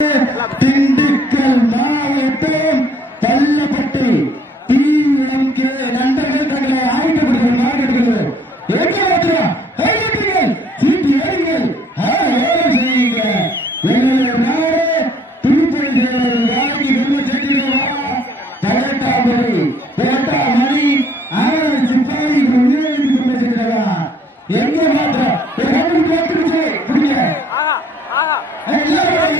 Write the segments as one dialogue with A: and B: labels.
A: திண்டுக்கல் மாவட்டம் பள்ளப்பட்டி தீவிரம்கே நண்பர்கள் தங்களை ஆய்வு கொடுக்கிறது மாவட்டத்தில் எங்கே மாத்திரம் கையெழுத்துங்கள் சீட்டு ஏறுங்கள். ஏழை செய்யுங்க. எங்களுடைய நாடு திருப்பதி வாங்கி உள்ள செட்டிகளா பதினெட்டாம் மணி ஆயிரம் சிப்பாய் முன்னேறி கொண்டு சென்றதா மாத்திரம்?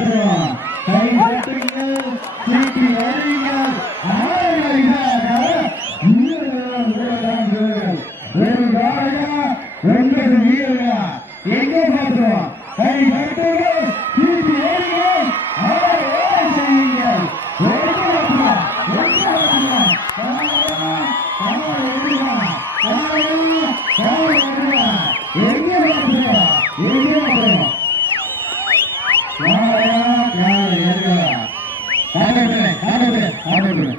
A: போடுறோம் கை தட்டுங்க சீட்டி வருவீங்க ஆறு வருகிறாங்க ஒரு காரகா ஒன்பது வீரர்களா எங்க பார்த்தோம் கை தட்டுங்க சீட்டி வருங்க ஆறு வேலை செய்யுங்க எங்க பார்க்கிறோம் எங்க பார்க்கிறோம் ஆடுபிள்ளை ஆடுபிள்ளை ஆடுபிள்ளை